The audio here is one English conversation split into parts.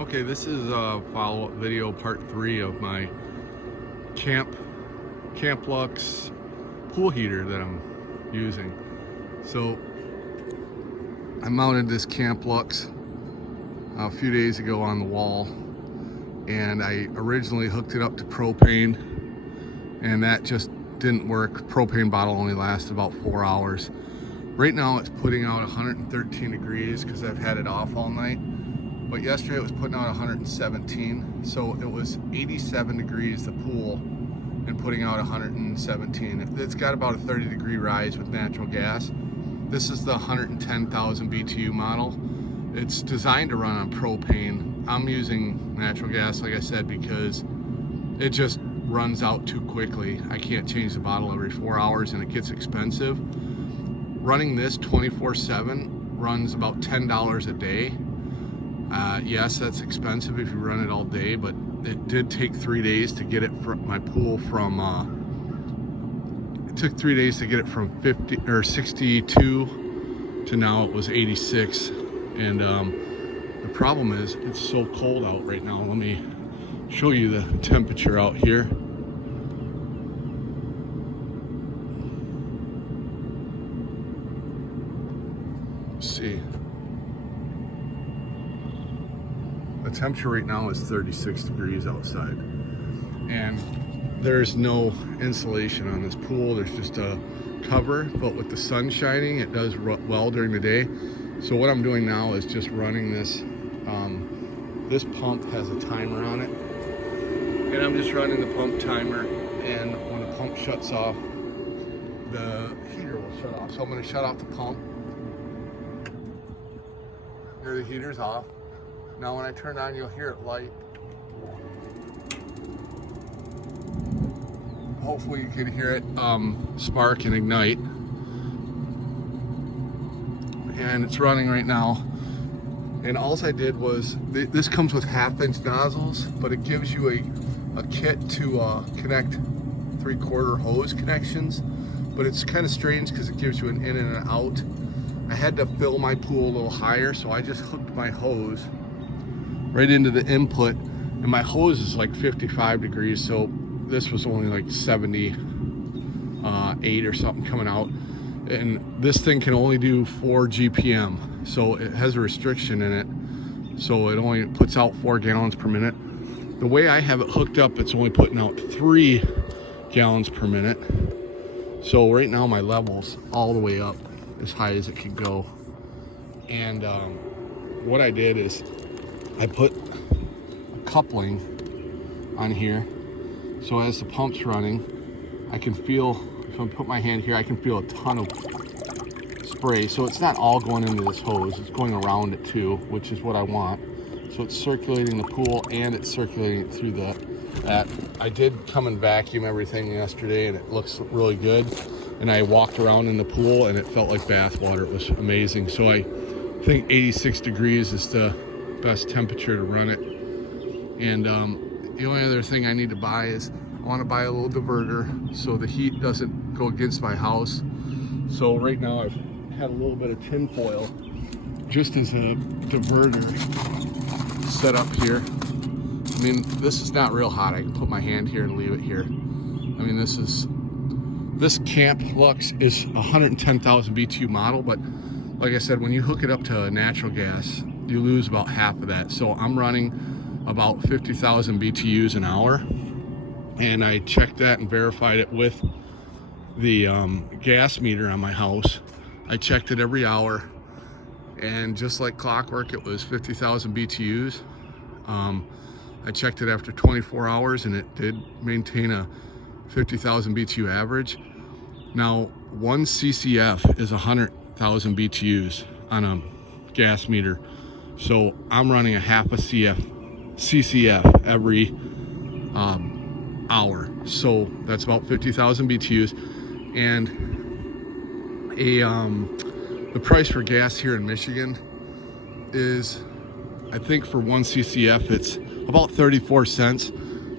Okay, this is a follow-up video, part 3 of my Camplux pool heater that I'm using. So I mounted this Camplux a few days ago on the wall, and I originally hooked it up to propane, and that just didn't work. Propane bottle only lasts about 4 hours. Right now it's putting out 113 degrees because I've had it off all night. But yesterday it was putting out 117, so it was 87 degrees the pool and putting out 117. It's got about a 30-degree rise with natural gas. This is the 110,000 BTU model. It's designed to run on propane. I'm using natural gas, like I said, because it just runs out too quickly. I can't change the bottle every 4 hours and it gets expensive. Running this 24/7 runs about $10 a day. Yes, that's expensive if you run it all day, but it did take 3 days to get it from my pool from, it took 3 days to get it from 50 or 62 to now it was 86. And the problem is it's so cold out right now. Let me show you the temperature out here. Let's see. The temperature right now is 36 degrees outside, and there's no insulation on this pool. There's just a cover, but with the sun shining, it does well during the day. So what I'm doing now is just running this. This pump has a timer on it, and I'm just running the pump timer, and when the pump shuts off, the heater will shut off. So I'm going to shut off the pump. There, the heater's off. Now when I turn on, you'll hear it light. Hopefully you can hear it spark and ignite. And it's running right now. And all I did was, this comes with 1/2-inch nozzles, but it gives you a kit to connect 3/4 hose connections. But it's kind of strange because it gives you an in and an out. I had to fill my pool a little higher, so I just hooked my hose right into the input, and my hose is like 55 degrees, so this was only like 78 or something coming out, and this thing can only do 4 GPM, so it has a restriction in it, so it only puts out 4 gallons per minute. The way I have it hooked up, it's only putting out 3 gallons per minute. So right now my level's all the way up as high as it could go, and what I did is I put a coupling on here, so as the pump's running, I can feel, if I put my hand here, I can feel a ton of spray. So it's not all going into this hose, it's going around it too, which is what I want. So it's circulating the pool and it's circulating it through that. I did come and vacuum everything yesterday, and it looks really good. And I walked around in the pool and it felt like bath water. It was amazing. So I think 86 degrees is the best temperature to run it. And the only other thing I need to buy is, I want to buy a little diverter so the heat doesn't go against my house. So right now I've had a little bit of tin foil just as a diverter set up here. I mean, this is not real hot. I can put my hand here and leave it here. I mean, this Camplux is 110,000 BTU model, but like I said, when you hook it up to natural gas, you lose about half of that. So I'm running about 50,000 BTUs an hour, and I checked that and verified it with the gas meter on my house. I checked it every hour, and just like clockwork, it was 50,000 BTUs. I checked it after 24 hours, and it did maintain a 50,000 BTU average. Now, 1 CCF is 100,000 BTUs on a gas meter. So I'm running a 1/2 CCF every hour. So that's about 50,000 BTUs. And the price for gas here in Michigan is, I think for 1 CCF, it's about 34 cents.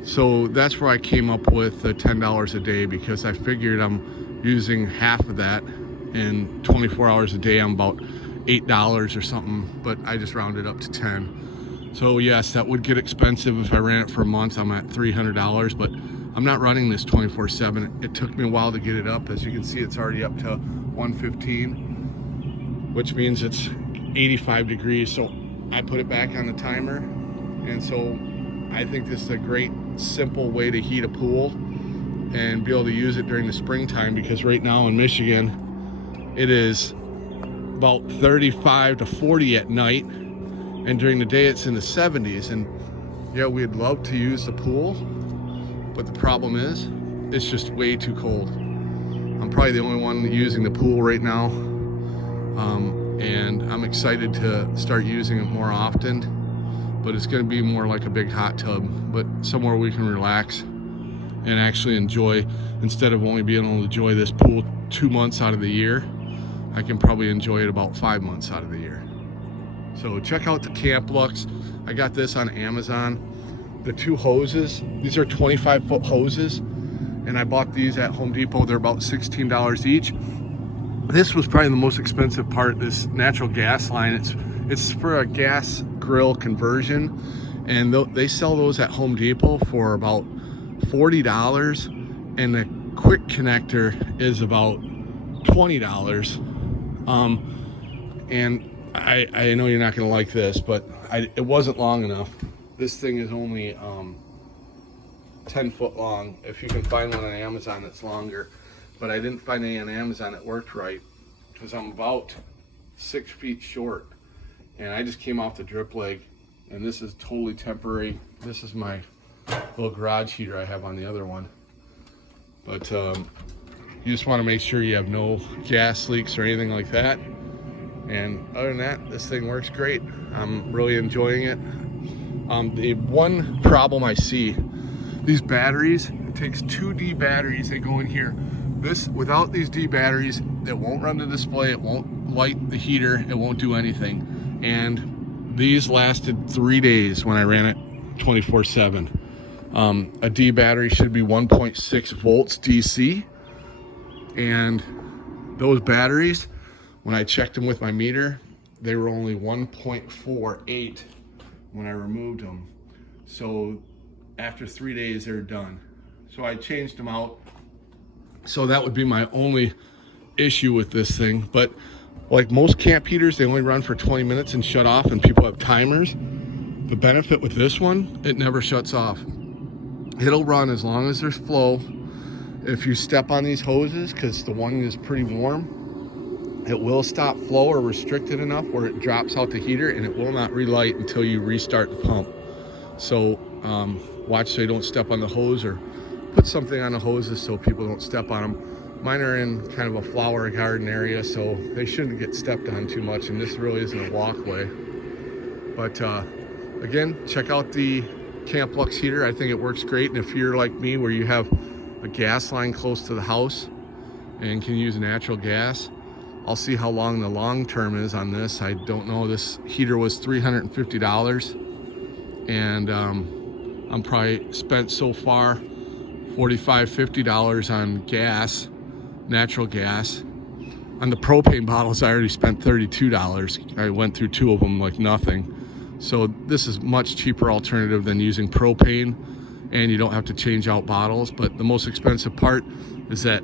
So that's where I came up with the $10 a day, because I figured I'm using half of that, and 24 hours a day I'm about $8 or something, but I just rounded up to 10. So yes, that would get expensive if I ran it for a month. I'm at $300, but I'm not running this 24/7. It took me a while to get it up. As you can see, it's already up to 115, which means it's 85 degrees. So I put it back on the timer. And so I think this is a great, simple way to heat a pool and be able to use it during the springtime, because right now in Michigan, it is about 35 to 40 at night. And during the day, it's in the 70s. And yeah, we'd love to use the pool, but the problem is, it's just way too cold. I'm probably the only one using the pool right now. And I'm excited to start using it more often, but it's gonna be more like a big hot tub, but somewhere we can relax and actually enjoy, instead of only being able to enjoy this pool 2 months out of the year, I can probably enjoy it about 5 months out of the year. So check out the Camplux. I got this on Amazon. The 2 hoses, these are 25-foot hoses, and I bought these at Home Depot. They're about $16 each. This was probably the most expensive part, this natural gas line. It's for a gas grill conversion, and they sell those at Home Depot for about $40, and the quick connector is about $20. And I know you're not gonna like this, but it wasn't long enough. This thing is only 10 foot long. If you can find one on Amazon that's longer, but I didn't find any on Amazon that worked right, because I'm about 6 feet short, and I just came off the drip leg, and this is totally temporary. This is my little garage heater I have on the other one, but you just want to make sure you have no gas leaks or anything like that. And other than that, this thing works great. I'm really enjoying it. The one problem I see, these batteries, it takes 2 D batteries that go in here. This, without these D batteries, it won't run the display, it won't light the heater, it won't do anything. And these lasted 3 days when I ran it 24/7. A D battery should be 1.6 volts DC. And those batteries, when I checked them with my meter, they were only 1.48 when I removed them. So after 3 days, they're done. So I changed them out. So that would be my only issue with this thing. But like most camp heaters, they only run for 20 minutes and shut off, and people have timers. The benefit with this one, it never shuts off. It'll run as long as there's flow. If you step on these hoses, because the one is pretty warm, it will stop flow or restrict it enough where it drops out the heater, and it will not relight until you restart the pump. So watch so you don't step on the hose, or put something on the hoses so people don't step on them. Mine are in kind of a flower garden area, so they shouldn't get stepped on too much, and this really isn't a walkway. But again, check out the Camplux heater. I think it works great. And if you're like me, where you have a gas line close to the house and can use natural gas, I'll see how long the long term is on this. I don't know. This heater was $350, and I'm probably spent so far $45, $50 on gas, natural gas. On the propane bottles, I already spent $32. I went through 2 of them like nothing. So this is much cheaper alternative than using propane, and you don't have to change out bottles. But the most expensive part is that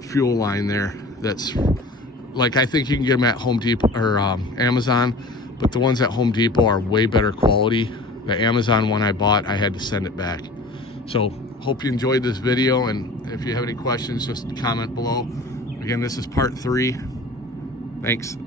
fuel line there. That's like, I think you can get them at Home Depot or Amazon, but the ones at Home Depot are way better quality. The Amazon one I bought, I had to send it back. So hope you enjoyed this video, and if you have any questions, just comment below. Again, this is part 3. Thanks.